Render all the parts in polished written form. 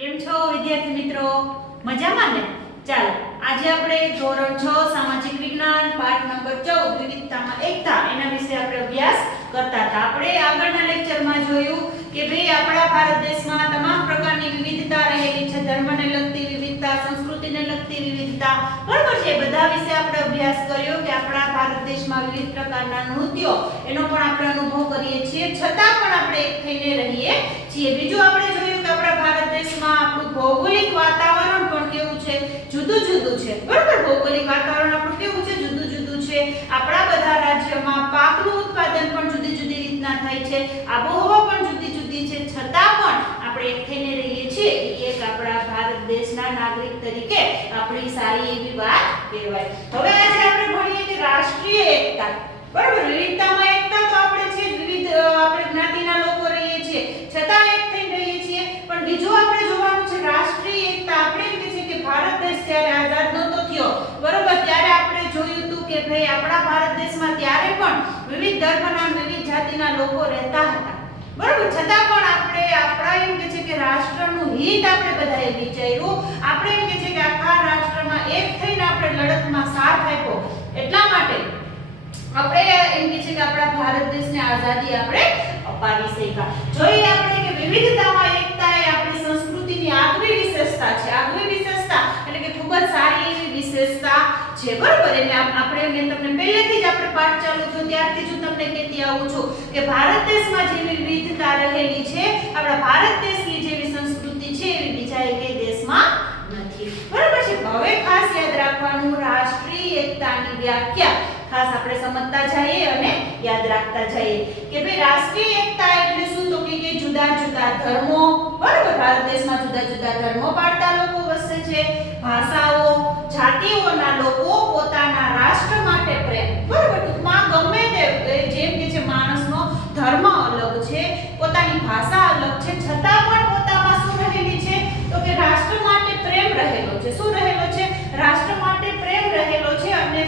કેમ છો વિદ્યાર્થી મિત્રો? મજામાં ને? ચાલો આજે આપણે ધોરણ 6 સામાજિક વિજ્ઞાન પાઠ નંબર 14 વિવિધતામાં એકતા એના વિશે આપણે અભ્યાસ કરતા હતા. આપણે આગળના લેક્ચરમાં જોયું કે ભાઈ આપણા ભારત દેશમાં તમામ પ્રકારની વિવિધતા રહેલી છે. ધર્મને લગતી વિવિધતા, સંસ્કૃતિને લગતી વિવિધતા, બરાબર છે. બધા વિશે આપણે અભ્યાસ કર્યો કે આપણા ભારત દેશમાં વિવિધ પ્રકારના નૃત્યો એનો પણ આપણે અનુભવ કરીએ છીએ, છતાં પણ આપણે એક થઈને રહીએ છીએ. બીજું આપણે જોયું કે આપણા ભારત દેશમાં આપણું ભૌગોલિક વાતાવરણ પણ કેવું છે? જુદું જુદું છે, બરાબર. ભૌગોલિક વાતાવરણ આપણું કેવું છે? જુદું જુદું છે. આપણા બધા રાજ્યોમાં પાકનું ઉત્પાદન પણ જુદી જુદી રીતના થાય છે, આબોહવા પણ જુદી જુદી છે, છતાં પણ આપણે એક થઈને રહીએ છીએ. એક આપણા ભારત દેશના નાગરિક તરીકે આપણી સારી એવી વાત કહેવાય. હવે આજે આપણે ભણીએ કે રાષ્ટ્રીય એકતા, બરાબર. વિવિધતામાં એકતા તો આપણે છે, વિવિધ આપણે જ્ઞાતિના લોકો રહીએ છીએ, છતાં એક થઈને રહીએ છીએ. પણ બીજું આપણે જોવાનું છે રાષ્ટ્રીય એકતા. આપણે એમ કે છે કે ભારત દેશ જ્યારે આઝાદ નહોતો થયો, બરાબર, ત્યારે આપણે જોયું હતું કે ભાઈ આપણા ભારત દેશમાં ત્યારે પણ વિવિધ ધર્મના, વિવિધ જાતિના લોકો રહેતા હતા, બરાબર. છતાં પણ આપણે આપણા એમ કે છે કે રાષ્ટ્રનું હિત આપણે બધાએ વિચાર્યું. આપણે એમ કે છે કે આખા રાષ્ટ્રમાં એક થઈને આપણે લડતમાં સાથ આપ્યો. એટલા માટે આપણે એમ કે છે કે આપણા ભારત દેશને આઝાદી આપણે અપાવી શક્યા. જોઈએ આપણે કે વિવિધતામાં એકતા એ આપણી સંસ્કૃતિની આગવી વિશેષતા છે. આગવી વિશેષતા એટલે કે ખૂબ જ સારી એવી વિશેષતા છે, બરાબર. એટલે આપણે મેં તમને પહેલેથી જ આપણે પાઠ ચાલુ થયો ત્યારથી જ તમને કહેતી આવું છું કે ભારત દેશમાં જેવી વિવિધતા રહેલી છે, આપણા ભારત દેશની જેવી સંસ્કૃતિ છે એવી બીજા એકેય દેશમાં નથી, બરાબર છે. હવે ખાસ યાદ રાખવાનું રાષ્ટ્રીય એકતાની વ્યાખ્યા ખાસ આપણે સમજતા જઈએ અને યાદ રાખતા જઈએ કે ભાઈ રાષ્ટ્રીય એકતા એટલે શું? તો કે જુદા જુદા ધર્મો, બરાબર. ભારત દેશમાં જુદા જુદા ધર્મો પાળતા લોકો વસે છે, ભાષાઓ, જાતિઓના લોકો પોતાના રાષ્ટ્ર માટે પ્રેમ, બરાબર. ટૂંકમાં ગમે તે જેમ કે છે માણસનો ધર્મ અલગ છે, પોતાની ભાષા અલગ છે, છતાં પણ પોતામાં શું રહેલી છે? તો કે રાષ્ટ્ર માટે પ્રેમ રહેલો છે. શું રહેલો છે? રાષ્ટ્ર માટે પ્રેમ રહેલો છે. અને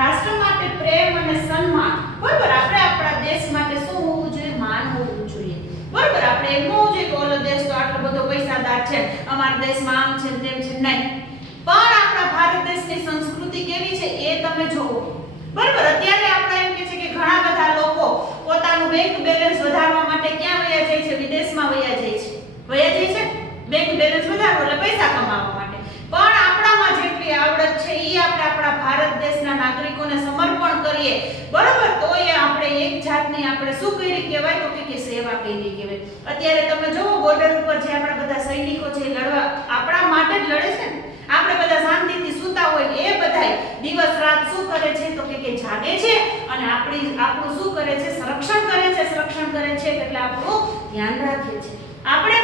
રાષ્ટ્ર માટે પ્રેમ અને સન્માન, બરાબર. આપણે આપણા દેશ માટે શું હોવું જોઈએ? માન હોવું જોઈએ, બરાબર. આપણે એમ હોવું જોઈએ કે ઓલો દેશ તો આટલો બધો પૈસાદાર છે, અમારા દેશમાં આમ છે તેમ છે, નહીં. પણ આપણા ભારત દેશની સંસ્કૃતિ કેવી છે એ તમે જોવો, બરાબર. અત્યારે આપણે એમ કે છે કે ઘણા બધા લોકો પોતાનું બેંક બેલેન્સ વધારવા માટે ક્યાં વયા જાય છે? વિદેશમાં વયા જાય છે. વયા જાય છે બેંક બેલેન્સ વધારવા એટલે પૈસા કમાવા માટે. પણ આપણામાં જેટલી આવડત છે એ આપણે આપણા ભારત દેશના નાગરિકોને સમર્પણ કરીએ, બરાબર, તો એ આપણે એક જાતની આપણે શું કરી કહેવાય? તો કે સેવા કરી કહેવાય. અત્યારે તમે જુઓ બોર્ડર ઉપર જે આપણા બધા સૈનિકો છે લડવા આપણા માટે જ લડે છે ને. આપણે બધા શાંતિથી સૂતા હોય એ બધાય દિવસ રાત શું કરે છે? તો કે જાગે છે અને આપણું શું કરે છે? સંરક્ષણ કરે છે. સંરક્ષણ કરે છે એટલે આપણું ધ્યાન રાખે છે. આપણે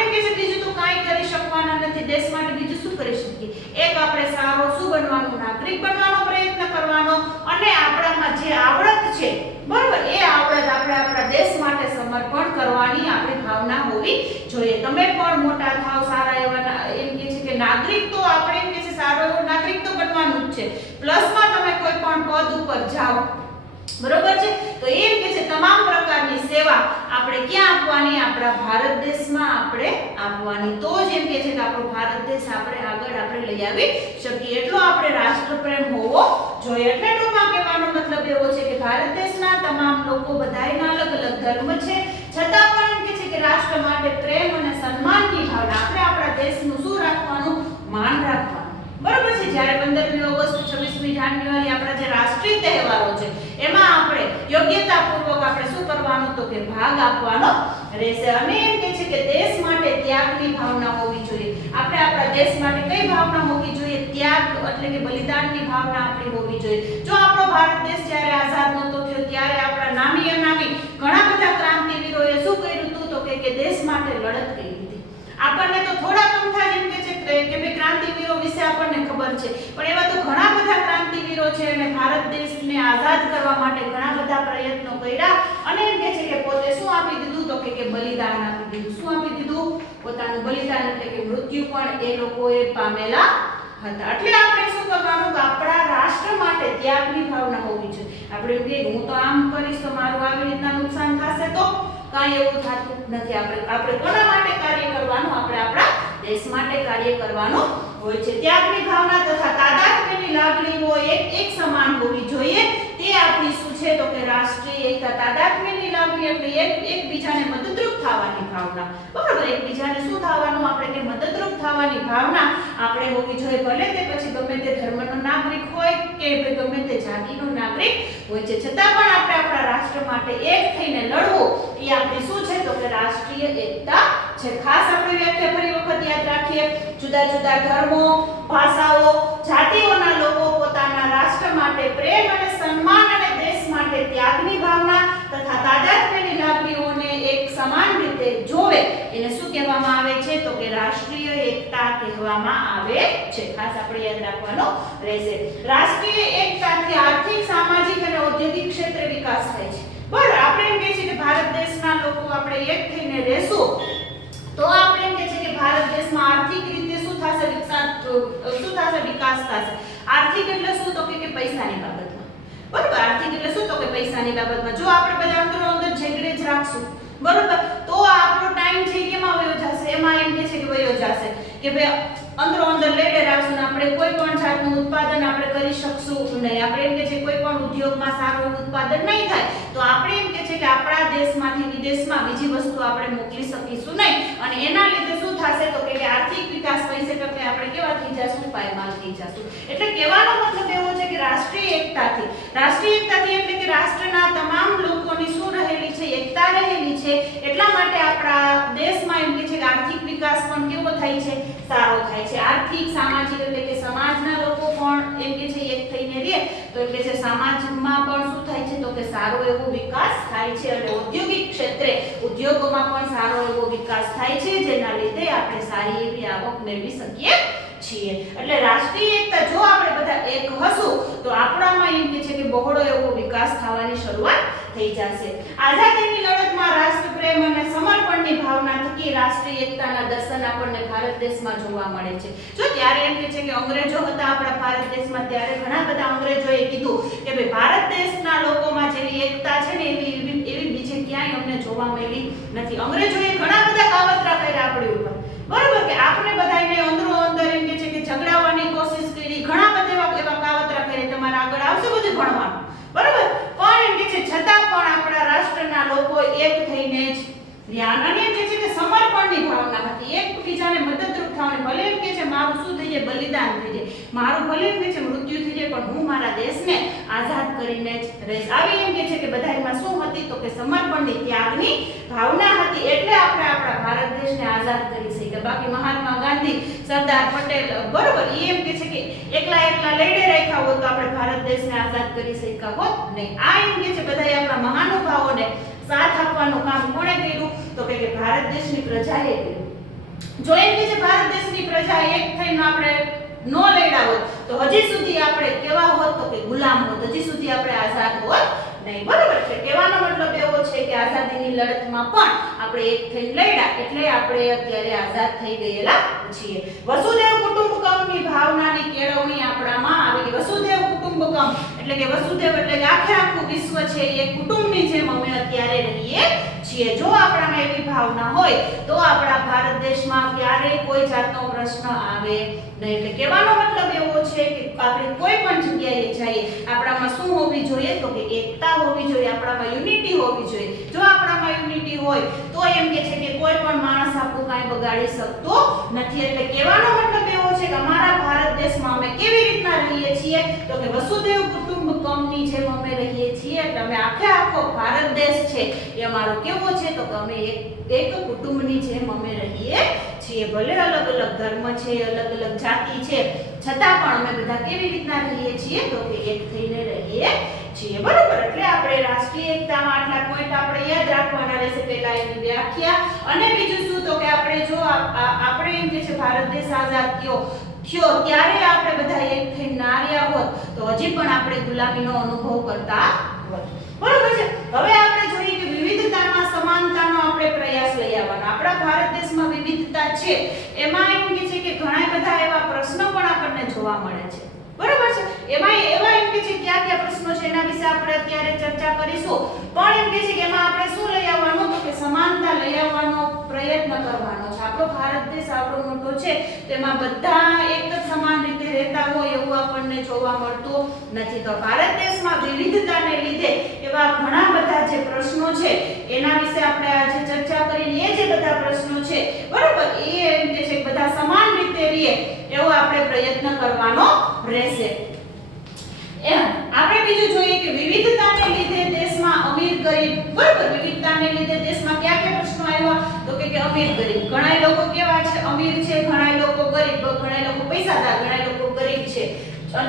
એમ કે છે બીજું તો કાંઈ કરી શકવાના નથી દેશ માટે. બીજું શું કરી શકીએ? એક આપણે સારો શું બનવાનું? નાગરિક બનવાનો પ્રયત્ન કરવાનો અને આપણામાં જે આવડત છે, બરાબર, એ આવડત આપણે આપણા દેશ માટે સમર્પણ કરવાની આપણી ભાવના હોવી જોઈએ. તમે પણ મોટા થાવ સારા એવા એમ કે છે કે નાગરિક, તો આપણે એમ કે છે સારો એવો નાગરિક તો બનવાનું જ છે. પ્લસમાં તમે કોઈ પણ પદ ઉપર જાઓ, બરોબર છે, તો એમ કે છે તમામ પ્રકારની સેવા આપણે ક્યાં આપવાની? આપણા ભારત દેશમાં આપણે આપવાની. તો જ એમ કે છે કે આપણો ભારત દેશ આપણે આગળ આપણે લઈ આવી શકીએ. એટલો આપણે રાષ્ટ્રપ્રેમ હોવો જોઈએ. એટલે ટૂંકમાં કહેવાનો મતલબ એવો છે કે ભારત દેશના તમામ લોકો બધાયના અલગ અલગ ધર્મ છે, છતાં પણ એમ કે છે કે રાષ્ટ્ર માટે પ્રેમ અને સન્માનની ભાવના આપણે આપણા દેશનું શું રાખવાનું? માન રાખવાનું, બરાબર છે. જ્યારે 15મી ઓગસ્ટ, 26મી જાન્યુઆરી આપણા જે રાષ્ટ્રીય તહેવારો છે એમાં આપણે યોગ્યતાપૂર્વક આપણે શું કરવાનું? તો કે ભાગ આપવાનો રહેશે. અને એમ કે છે કે દેશ માટે ત્યાગની ભાવના હોવી જોઈએ. આપણે આપણા દેશ માટે કઈ ભાવના હોવી જોઈએ? ત્યાગ એટલે કે બલિદાનની ભાવના આપણી હોવી જોઈએ. જો આપણો ભારત દેશ જ્યારે આઝાદ નહોતો થયો ત્યારે આપણા નામી અનામી ઘણા બધા ક્રાંતિવીરોએ શું કર્યું હતું? તો કે દેશ માટે લડત કરી હતી. આપણને તો થોડા અમથા જેમ કે છે કે ભાઈ ક્રાંતિવીરો વિશે આપણને ખબર છે, પણ એવા તો ઘણા બધા ક્રાંતિવીરો છે અને ભારત દેશને આઝાદ કરવા માટે ઘણા બધા પ્રયત્નો કર્યા. અને એમ કે છે કે પોતે શું આપી દીધું? તો કે બલિદાન આપી દીધું. શું આપી દીધું? પોતાનું બલિદાન એટલે કે મૃત્યુ પણ એ લોકોએ પામેલા હતા. એટલે આપણે શું કરવાનું? કે આપણા રાષ્ટ્ર માટે ત્યાગની ભાવના હોવી જોઈએ. આપણે એમ કે હું તો આમ કરીશ તો મારું આવી રીતના નુકસાન થશે, તો કાંઈ એવું થતું નથી. આપણે કોના માટે કાર્ય કરવાનું? આપણે દેશ માટે કાર્ય કરવાનું હોય છે. ત્યાગની ભાવના તથા તાદાત્મ્યની લાગણીઓ એક સમાન હોવી જોઈએ. તે આપણી શું છે તો કે રાષ્ટ્રીય એકતા. તાદાત્મ્યની લાગણી એટલે એકબીજાને મદદરૂપ થવાની ભાવના. બરાબર, એકબીજાને શું થવાનું, આપણે કે મદદરૂપ થવાની ભાવના આપણે હોવી જોઈએ. ભલે તે પછી ગમે તે ધર્મનો નાગરિક હોય કે ગમે તે જાતિનો નાગરિક હોય છે, છતાં પણ આપણે આપણા રાષ્ટ્ર માટે એક થઈને લડવું એ આપણી શું છે તો કે રાષ્ટ્રીય એકતા છે. ખાસ આપણે વ્યાખ્યા ફરી વખત યાદ રાખીએ. જુદા જુદા ધર્મો, ભાષાઓ, જાતિઓના લોકો પોતાના રાષ્ટ્ર માટે પ્રેમ અને સન્માન અને દેશ માટે ત્યાગની ભાવના તથા તાદાત્મ્યની લાગણીઓને એક સમાન રીતે જોવે એને શું કહેવામાં આવે છે તો કે રાષ્ટ્રીય એકતા કહેવામાં આવે છે. ખાસ આપણે યાદ રાખવાનો રહેશે. રાષ્ટ્રીય એકતાથી આર્થિક, સામાજિક અને ઔદ્યોગિક ક્ષેત્રે વિકાસ થાય છે. બરાબર, આપણે એમ કહીએ છીએ કે ભારત દેશના લોકો આપણે એક થઈને રહેશું તો આપણે એમ કહીએ છીએ કે ભારત દેશમાં આર્થિક રીતે શું થશે, વિકાસ થશે. આર્થિક એટલે શું તો કે પૈસાની બાબતમાં. બરાબર, આર્થિક એટલે શું તો કે પૈસાની બાબતમાં. જો આપણે બધા અંદરો અંદર ઝઘડે જ રાખશું, બરાબર, તો આપણો ટાઈમ છે કેમાં વયો જશે, એમાં એમ કહે છે કે વયો જશે કે ભાઈ અંદરો અંદર લઈને રાખશું ને આપણે કોઈ પણ જાતનું ઉત્પાદન આપણે કરી શકશું નહીં. આપણે એમ કે છે કોઈ પણ ઉદ્યોગમાં સારું ઉત્પાદન નહીં થાય તો આપણે એમ કે છે કે આપણા દેશમાંથી વિદેશમાં બીજી વસ્તુ આપણે મોકલી શકીશું નહીં અને એના લીધે શું થશે તો કે આર્થિક વિકાસ 50% આપણે કેવા થઈ જશું, પાયમાલ થઈ જશું. એટલે કહેવાનો મતલબ એવો છે કે રાષ્ટ્રીય એકતાથી એટલે કે રાષ્ટ્રના તમામ લોકોની શું રહેલી છે, એકતા રહેલી છે. એટલા માટે આપણા દેશમાં એમ કે છે કે આર્થિક વિકાસ પણ કેવો થાય છે, સારો થાય છે. આર્થિક, સામાજિક એટલે કે સમાજના લોકો પણ એમ કે છે એક થઈને રહે તો એટલે છે સમાજમાં પણ શું થાય છે તો કે સારો એવો વિકાસ થાય છે અને ઔદ્યોગિક ક્ષેત્રે ઉદ્યોગોમાં પણ સારો એવો વિકાસ થાય છે જેના લીધે આપણે સારી એવી આવક મેળવી શકીએ છીએ. એટલે રાષ્ટ્રીય એકતા જો આપણે બધા એક હશું તો આપણામાં એમ કે છે કે બહોળો એવો વિકાસ થવાની શરૂઆત થઈ જશે. આઝાદીની લડતમાં રાષ્ટ્રપ્રેમ અને સમર્પણની ભાવના થકી રાષ્ટ્રીય એકતાના દર્શન આપણને ભારત દેશમાં જોવા મળે છે. જો ત્યારે એમ કે છે કે અંગ્રેજો હતા આપણા ભારત દેશમાં ત્યારે ઘણા બધા અંગ્રેજોએ કીધું કે ભાઈ ભારત દેશના લોકોમાં જેવી એકતા છે ને એવી બીજે ક્યાંય અમને જોવા મળી નથી. અંગ્રેજોએ ઘણા બધા કાવતરા કર્યા આપણી ઉપર, બરાબર, કે આપણે બધાને અંદરો અંદર એમ કે છે કે ઝઘડાવવાની કોશિશ કરી, ઘણા બધા એવા કાવતરા કર્યા. તમારે આગળ આવશે બધું ભણવાનું, બરાબર, પણ એમ કે છે છતાં પણ આપણા રાષ્ટ્રના લોકો એક થઈને જ રહ્યા અને એમ કે છે કે સમર્પણની ભાવના હતી, એકબીજાને મદદરૂપ થવાની. ભલે એમ કે છે મારું શું થઈ જાય, બલિદાન થઈ જાય, મારું ભલે એમ કે છે મૃત્યુ થઈ જાય પણ હું મારા દેશને આઝાદ કરીને જ રહીશ. આવી એમ કે છે કે બધામાં શું હતી તો કે સમર્પણની, ત્યાગની ભાવના હતી. એટલે આપણે આપણા ભારત દેશને આઝાદ કરી શક્યા. બાકી મહાત્મા ગાંધી, સરદાર પટેલ, બરોબર, એ એમ કે છે કે એકલા લઈને રાખ્યા હોત તો આપણે ભારત દેશને આઝાદ કરી શક્યા હોત નહીં. આ એમ કે છે બધા આપણા મહાનુભાવોને સાથ આપવાનું કામ કોણે કર્યું તો કે ભારત દેશની પ્રજાએ કર્યું. જો એમ કે છે ભારત દેશની પ્રજા એક થઈને આપણે નો લડ્યા હોત તો હજી સુધી આપણે કેવા હોત તો કે ગુલામ હોત, હજી સુધી આપણે આઝાદ હોત નહીં. બરાબર છે. કહેવાનો મતલબ એવો છે કે આઝાદીની લડતમાં પણ આપણે એક થઈને લડ્યા એટલે આપણે અત્યારે આઝાદ થઈ ગયેલા છીએ. વસુદેવ કુટુંબકમની ભાવનાની કેળવણી આપણામાં આવેલી. વસુદેવ કુટુંબકમ એટલે કે વસુદેવ એટલે કે આખું વિશ્વ છે એ કુટુંબની જેમ અમે અત્યારે રહીએ છીએ. જો આપણામાં એવી ભાવના હોય તો આપણા ભારત દેશમાં ક્યારેય કોઈ જાતનો પ્રશ્ન આવે નહીં. એટલે કહેવાનો મતલબ એવો છે કે આપણે કોઈ પણ જગ્યાએ જઈએ આપણામાં શું હોવી જોઈએ તો કે એકતા હોવી જોઈએ, આપણામાં યુનિટી હોવી જોઈએ. જો આપણામાં યુનિટી હોય તો એમ કે છે કે કોઈ પણ માણસ આપણું કાંઈ બગાડી શકતો નથી. એટલે કહેવાનો મતલબ એવો છે કે અમારા ભારત દેશમાં અમે કેવી રીતના રહીએ છીએ તો કે વસુદેવ કુટુંબકમની જેમ અમે રહીએ છીએ. એટલે અમે આખો ભારત દેશ છે એ અમારો કેવો છે તો કે અમે એક કુટુંબની જેમ અમે રહીએ છીએ. ભલે અલગ અલગ ધર્મ છે, અલગ અલગ જાતિ છે, છતાં પણ અમે બધા કેવી રીતના રહીએ છીએ તો કે એક થઈને રહીએ છીએ. બરાબર. એટલે આપણે રાષ્ટ્રીય એકતામાં આટલા પોઈન્ટ આપણે યાદ રાખવાના રહેશે. પહેલા એની વ્યાખ્યા અને બીજું શું તો કે આપણે જો આપણે એમ કે છે ભારત દેશ આઝાદ થયો ત્યારે આપણે બધા એક થઈને ના રહ્યા હોત તો હજી પણ આપણે ગુલામીનો અનુભવ કરતા હોત. બરાબર છે. હવે આપણે જોઈએ કે વિવિધતામાં સમાનતાનો આપણે પ્રયાસ લઈ આવવાનો. આપણા ભારત દેશમાં વિવિધતા છે એમાં એમ કે છે કે ઘણા બધા એવા પ્રશ્નો પણ આપણને જોવા મળે છે. બરોબર છે. એમાં એવા એમ કે છે કયા પ્રશ્નો છે એના વિશે આપણે અત્યારે ચર્ચા કરીશું. પણ એમ કે છે કે એમાં આપણે શું લઈ આવવાનું તો કે સમાનતા લઈ આવવાનો પ્રયત્ન કરવાનો છે. આપણો ભારત દેશ આવડો મોટો છે તેમાં બધા એક જ સમાન રીતે રહેતા હોય એવું આપણને જોવા મળતું નથી. તો ભારત દેશમાં વિવિધતાને લીધે એવા ઘણા બધા જે પ્રશ્નો છે એના વિશે આપણે આજે ચર્ચા કરીને એ જે બધા પ્રશ્નો છે બરોબર એ એમ કે છે બધા સમાન રીતે રહે એવો આપણે પ્રયત્ન કરવાનો રહેશે. આપણે બીજું જોઈએ કે વિવિધતાને લીધે દેશમાં અમીર ગરીબ બરોબર વિવિધતાને લીધે દેશમાં કયા પ્રશ્નો આવ્યા તો કે અમીર ગરીબ. ઘણા લોકો કેવા છે અમીર છે, ઘણા લોકો ગરીબ, ઘણા લોકો પૈસાદાર, ઘણા લોકો ગરીબ છે.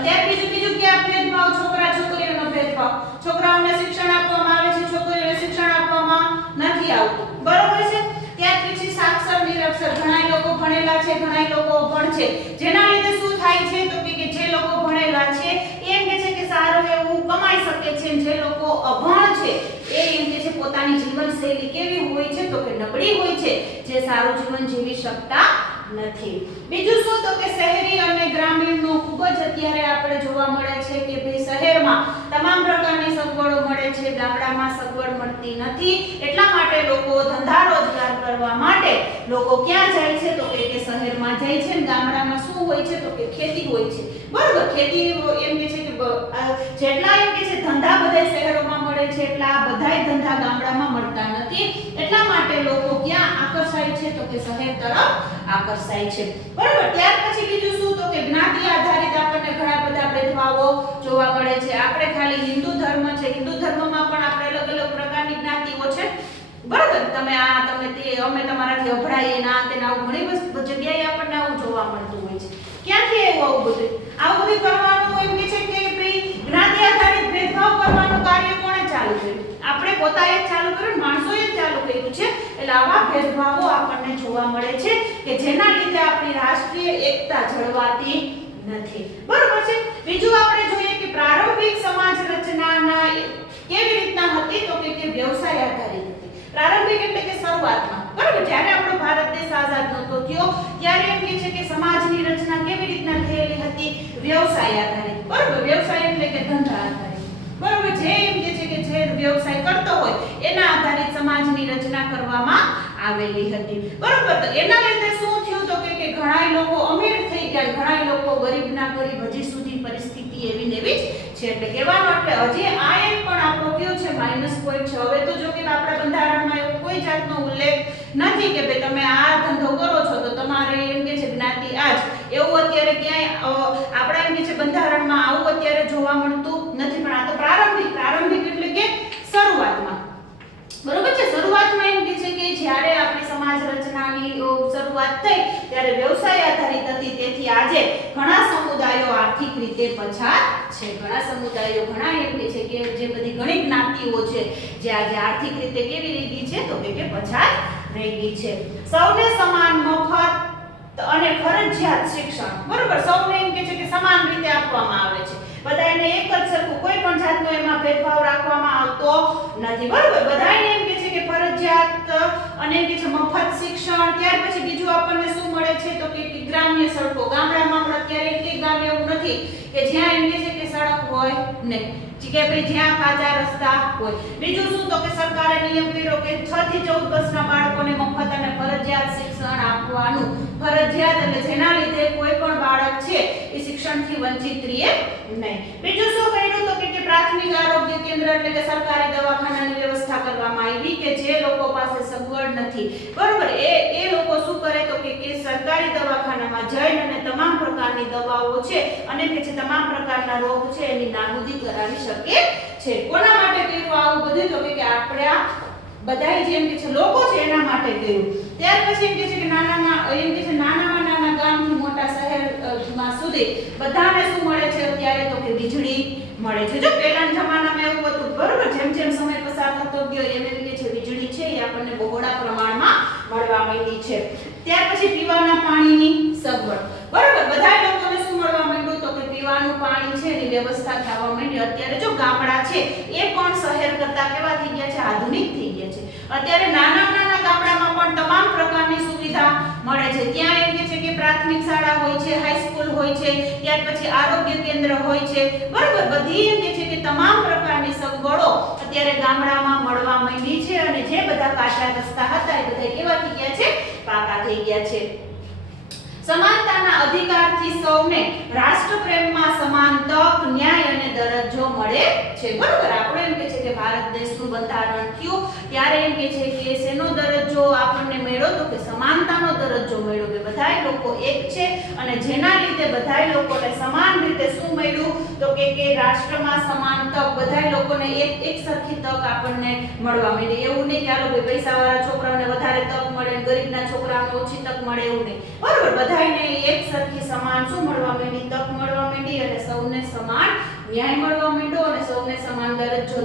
ત્યાર બીજું ક્યાં ભેદભાવ છોકરા છોકરીઓનો ભેદભાવ. છોકરાઓને શિક્ષણ આપવામાં આવે છે, છોકરીઓને શિક્ષણ આપવામાં નથી આવતું બરોબર છે. ત્યાર પછી સાક્ષર નિરક્ષર ઘણા લોકો ભણેલા છે, ઘણા લોકો અભણ છે. જેના લીધે શું થાય છે તો કે જે લોકો ભણેલા છે એમ કે છે કે સારું એવું કમાઈ શકે છે, જે લોકો અભણ છે એ એમ કે છે પોતાની જીવનશૈલી કેવી હોય છે તો કે નબળી હોય છે, જે સારું જીવન જીવી શકતા નથી. બીજું શું તો કે શહેરી અને ગ્રામીણનો ખૂબ જ અત્યારે આપણે જોવા મળે છે કે ભાઈ શહેરમાં તમામ પ્રકારની સગવડો મળે છે, ગામડામાં સગવડ મળતી નથી. એટલા માટે લોકો ધંધા રોજગાર કરવા માટે લોકો ક્યાં જાય છે તો કે શહેરમાં જાય છે. અને ગામડામાં શું હોય છે તો કે ખેતી હોય છે બરોબર. ખેતી એમ કે છે કે જેટલા એમ કે છે ધંધા બધા શહેરોમાં મળે છે એટલા બધાય ધંધા ગામડામાં મળતા નથી. એટલા માટે લોકો ક્યાં આકર્ષાય છે તો કે શહેર તરફ આકર્ષાય છે બરોબર. ત્યાર પછી બીજું શું તો કે જ્ઞાતિ આધારિત આપણને ઘણા બધા ભેદભાવો જોવા મળે છે. આપણે ખાલી હિન્દુ ધર્મ છે, હિન્દુ ધર્મમાં પણ આપણે અલગ અલગ પ્રકારની જ્ઞાતિઓ છે બરોબર. તમે આ તમે તે અમે તમારાથી અભડાઈએ ના તેના આવું ઘણી જગ્યાએ આપણને આવું જોવા મળતું હોય છે. ક્યાંથી આવું બધું કરવાનું એમ કે છે કે ભાઈ જ્ઞાતિ આધારિત ભેદભાવ કરવાનું કાર્ય કોણે ચાલુ કર્યું? આપણે પોતાએ જ ચાલુ કર્યું, માણસોએ જ ચાલુ કર્યું છે. એટલે આવા ભેદભાવો આપણને જોવા મળે છે કે જેના લીધે આપણી રાષ્ટ્રીય એકતા જળવાતી નથી બરોબર છે. બીજું આપણે જોઈએ કે પ્રારંભિક સમાજ રચનાના કેવી રીતના હતી તો કે વ્યવસાય આધારિત હતી. પ્રારંભિક એટલે કે શરૂઆતમાં બરોબર જ્યારે આપણો ભારત દેશ આઝાદ નહોતો થયો ત્યારે એમ કે છે કે સમાજની રચના કેવી રીતના થયેલી હતી? વ્યવસાય આધારિત બરોબર. વ્યવસાય એટલે કે ધંધા આધારિત બરોબર. જે એમ કે છે કે જે વ્યવસાય કરતો હોય એના આધારિત સમાજની રચના કરવામાં આવેલી હતી બરોબર. તો એના લીધે શું થયું તો કે ઘણા લોકો અમીર થઈ ગયા, ઘણા લોકો ગરીબના ગરીબ હજી સુધી પરિસ્થિતિ એવી ને એવી જ છે. એટલે કહેવાનો એટલે હજી આ એક પણ આપણો કયો છે માઈનસ પોઈન્ટ છે. હવે તો જો કે આપણા બંધારણમાં એવો કોઈ જાતનો ઉલ્લેખ નથી કે ભાઈ તમે આ ધંધો કરો છો તો તમારે એમ કે છે જ્ઞાતિ આજ એવું અત્યારે ક્યાંય આપણા એમ કે છે બંધારણમાં આવું અત્યારે જોવા મળતું નથી. પણ આ તો પ્રારંભિક એટલે કે શરૂઆતમાં બરોબર છે. શરૂઆતમાં એમ કે છે કે જ્યારે આપણી સમાજ રચનાની શરૂઆત થઈ ત્યારે વ્યવસાય આધારિત હતી. તેથી આજે ઘણા સમુદાયો આર્થિક રીતે પછાત છે. ઘણા સમુદાયો ઘણા એમ કે છે કે જે બધી ઘણી જ્ઞાતિઓ છે જે આજે આર્થિક રીતે કેવી રહી ગઈ છે તો કે પછાત રહી ગઈ છે. સૌને સમાન મફત અને ફરજિયાત શિક્ષણ બરોબર. સૌને એમ કે છે કે સમાન રીતે આપવામાં આવે છે. બધાને એક જ સરખું કોઈ પણ જાતનો એમાં ભેદભાવ રાખવામાં આવતો નથી બરોબર. બધાને એમ કે છે કે ફરજિયાત અને એમ કે છે મફત શિક્ષણ. ત્યાર પછી બીજું આપણને શું મળે છે તો કે ગ્રામ્ય સડકો. ગામડામાં પણ અત્યારે એટલી ગામ એવું નથી કે જ્યાં એમ કે છે કે સડક હોય નહીં કે ભાઈ જ્યાં કાચા રસ્તા હોય. બીજું શું તો કે સરકારે નિયમ કર્યો કે 6 થી 14 વર્ષના બાળકોને મફત અને ફરજિયાત શિક્ષણ આપવાનું. ફરજિયાત એટલે જેના લીધે કોઈ પણ બાળક છે એ શિક્ષણથી વંચિત રહે નહીં. બીજું શું કર્યું તો કે પ્રાથમિક આરોગ્ય કેન્દ્ર એટલે કે સરકારી દવાખાનાની વ્યવસ્થા કરવામાં આવી કે જે લોકો પાસે સગવડ નથી બરોબર એ લોકો શું કરે તો કે સરકારી દવાખાનામાં જઈને અને તમામ પ્રકારની દવાઓ છે અને કે છે તમામ પ્રકારના રોગ છે એની નાબૂદી કરાવી શકે છે. કોના માટે કર્યું આવું બધું તો કે આપણે આ બધાય જેમ કે છે લોકો છે એના માટે કર્યું. ત્યાર પછી એમ કે છે કે નાના ગામથી મોટા શહેરમાં સુધી બધાને શું મળે છે અત્યારે તો કે વીજળી મળે છે. જો પહેલાના જમાનામાં એવું હતું બરોબર. જેમ જેમ સમય પસાર થતો ગયો એમ એમ કે છે વીજળી છે એ આપણને બહોળા પ્રમાણમાં મળવા માંડી છે. ત્યાર પછી પીવાના પાણીની સગવડ બરોબર. બધા લોકોને શું મળવા માંડ્યું તો કે પીવાનું પાણી છે એની વ્યવસ્થા થવા માંડી. અત્યારે જો ગામડા છે એ પણ શહેર કરતા કેવા થઈ ગયા છે? આધુનિક થઈ ગયા છે. અત્યારે નાના ગામડામાં પણ તમામ પ્રકારની સુવિધા મળે છે. ત્યાં એમ કે છે કે પ્રાથમિક શાળા હોય છે, હાઈસ્કૂલ હોય હોય છે, ત્યાર પછી આરોગ્ય કેન્દ્ર હોય છે, બરોબર. બધી એમ કે છે કે તમામ પ્રકારની સગવડો અત્યારે ગામડામાં મળવા માંડી છે અને જે બધા કાચા રસ્તા હતા એ બધા કેવા થઈ ગયા છે, પાકા થઈ ગયા છે. સમાનતાના અધિકારથી સૌને રાષ્ટ્રપ્રેમમાં સમાન તક, ન્યાય અને દરજ્જો મળે છે, બરોબર. આપણે એમ કે છે કે ભારત દેશનું બંધારણ થયું ત્યારે એમ કે છે કે શેનો દરજ્જો આપણને મળ્યો, તો કે સમાનતાનો દરજ્જો મળ્યો, કે બધાય લોકો એક છે અને જેના લીધે બધાય લોકોને સમાન રીતે શું મળ્યું, તો કે રાષ્ટ્રમાં સમાન તક, બધાય લોકોને એક સરખી તક આપણને મળવા માંડી. એવું નહીં કે આલો ભાઈ પૈસાવાળા છોકરાઓને વધારે તક મળે, ગરીબના છોકરાઓને ઓછી તક મળે, એવું નહીં, બરોબર. બધાયને એક સરખી સમાન શું મળવા માંડી, તક મળવા માંડી અને સૌને સમાન ન્યાય મળવા માંડ્યો અને સૌને સમાન દરજ્જો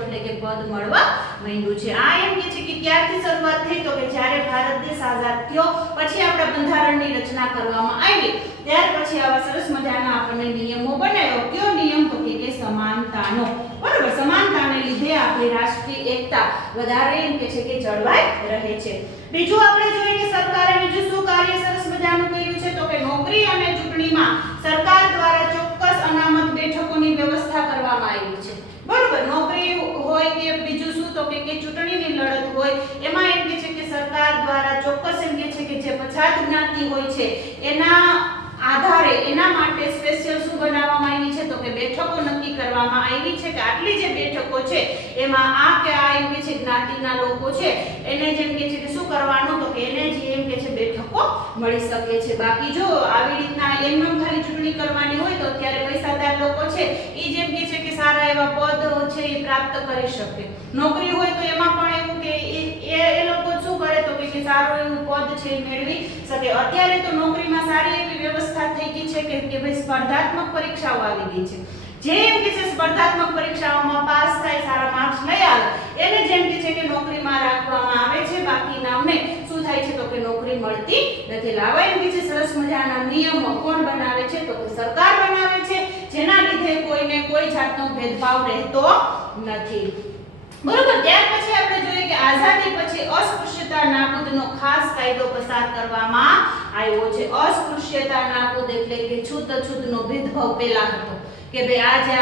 એટલે કે પદ મળવા માંડ્યું છે. આ એમ કે છે કે ક્યારથી શરૂઆત થઈ, તો કે જ્યારે ભારત દેશ આઝાદ થયો પછી આપણા બંધારણની રચના કરવામાં આવી, ત્યાર પછી આવા સરસ મજાના આપણને નિયમો બનાવ્યો. કયો નિયમ, તો કે સમાનતાનો, બરોબર. સમાનતાને લીધે આપણી રાષ્ટ્રીય એકતા વધારે એમ કે છે કે જળવાઈ રહે છે. બીજું આપણે જોઈએ કે સરકારે બીજું શું કાર્ય સરસ મજાનું કર્યું છે, તો કે નોકરી અને ચૂંટણીમાં સરકાર દ્વારા ચોક્કસ અનામત બેઠકોની વ્યવસ્થા કરવામાં આવી છે, બરોબર. નોકરી હોય કે બીજું શું, તો કે ચૂંટણીની લડત હોય, એમાં એમ કે છે કે સરકાર દ્વારા ચોક્કસ એમ કે છે કે જે પછાત જ્ઞાતિ હોય છે એના આધારે એના માટે સ્પેશિયલ શું બનાવવામાં આવી છે, તો કે બેઠકો નક્કી કરવામાં આવી છે કે આટલી જે બેઠકો છે એમાં આ કે આ એમ કે છે જ્ઞાતિના લોકો છે એને જેમ કે છે કે શું કરવાનું, તો કે એને જે એમ કે છે બેઠકો મળી શકે છે. બાકી જો આવી રીતના એમ ખાલી ચૂંટણી કરવાની હોય તો અત્યારે પૈસાદાર લોકો છે એ જેમ કે છે કે સારા એવા પદ છે એ પ્રાપ્ત કરી શકે. નોકરી હોય તો એમાં પણ એવું કે એ લોકો શું કરે, તો કે સારું એવું પદ છે મેળવી શકે. અત્યારે તો નોકરીમાં સારી એવી વ્યવસ્થા થઈ ગઈ છે કે ભાઈ સ્પર્ધાત્મક પરીક્ષાઓ આવી ગઈ છે. જે એમ કે છે સ્પર્ધાત્મક પરીક્ષાઓમાં પાસ થાય, સારા માર્ક્સ લઈ આવે, એને જેમ કે છે કે નોકરીમાં રાખવામાં આવે છે, બાકી નામને શું થાય છે, તો કે નોકરી મળતી નથી. લાવા એમ કે છે સરસ મજાના નિયમો કોણ બનાવે છે, તો કે સરકાર બનાવે છે, જેના લીધે કોઈને કોઈ જાતનો ભેદભાવ રહેતો નથી, બરોબર. ત્યાર પછી આપણે જોઈએ કે આઝાદી પછી અસ્પૃશ્યતા નાબૂદનો ખાસ કાયદો પસાર કરવામાં આવ્યો છે. અસ્પૃશ્યતા નાબૂદ એટલે કે છૂતછૂતનો ભેદભાવ પહેલા હતો કે ભાઈ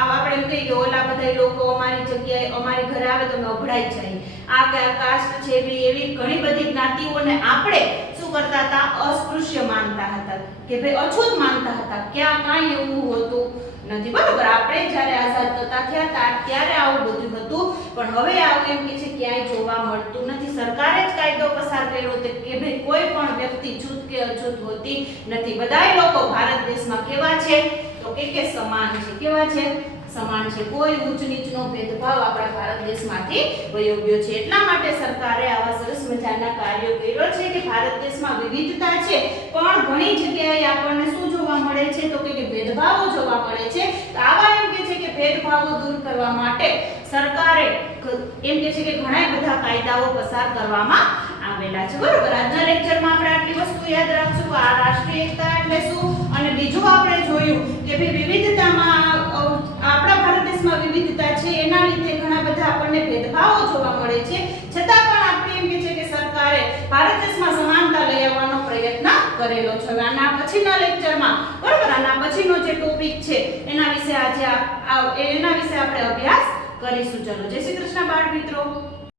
આપણે એમ કહીએ કે ઓલા બધા લોકો અમારી જગ્યાએ અમારી ઘરે આવે તો નબળાઈ જાય, આ કે કાસ્ટ છે એવી ઘણી બધી જ્ઞાતિઓને આપણે શું કરતા હતા, અસ્પૃશ્ય માનતા હતા, કે ભાઈ અછૂત માનતા હતા. ક્યાં કાંઈ એવું હોતું નથી, બરોબર. આપણે જ્યારે આઝાદ થયા હતા ત્યારે આવું બધું હતું, પણ હવે આવું એમ કે છે ક્યાંય જોવા મળતું નથી. સરકારે જ કાયદો પસાર કર્યો છે કે ભાઈ કોઈ પણ વ્યક્તિ છૂત કે અછૂત હોતી નથી. બધાય લોકો ભારત દેશમાં કેવા છે, તો કે સમાન છે. કેવા છે, સમાન છે. કોઈ ઊંચ નીચનો ભેદભાવ આપણા ભારત દેશમાંથી વયો ગયો છે. એટલા માટે સરકારે આવા સરસ મજાના કાર્યો કર્યો છે કે ભારત દેશમાં વિવિધતા છે પણ ઘણી જગ્યાએ આપણને શું જોવા મળે છે, તો કે ભેદભાવો જોવા મળે છે. તો આવા એમ કે છે કે ભેદભાવો દૂર કરવા માટે સરકારે એમ કે છે કે ઘણા બધા કાયદાઓ પસાર કરવામાં આવેલા છે, બરોબર. આજના લેક્ચરમાં આપણે આટલી વસ્તુ યાદ રાખશું, આ રાષ્ટ્રીય એકતા એટલે શું, અને બીજું આપણે જોયું કે ભાઈ વિવિધતામાં આપણા ભારત દેશમાં વિવિધતા છે એના લીધે ઘણા બધા આપણને ભેદભાવો જોવા મળે છે, છતાં પણ આપણે એમ કે છે કે સરકારે ભારત દેશમાં સમાનતા લઈ આવવાનો પ્રયત્ન કરેલો છે. આના પછીના લેક્ચરમાં, બરોબર, આના પછીનો જે ટોપિક છે એના વિશે આપણે અભ્યાસ કરીશું. ચલો, જય શ્રી કૃષ્ણ બાળ મિત્રો.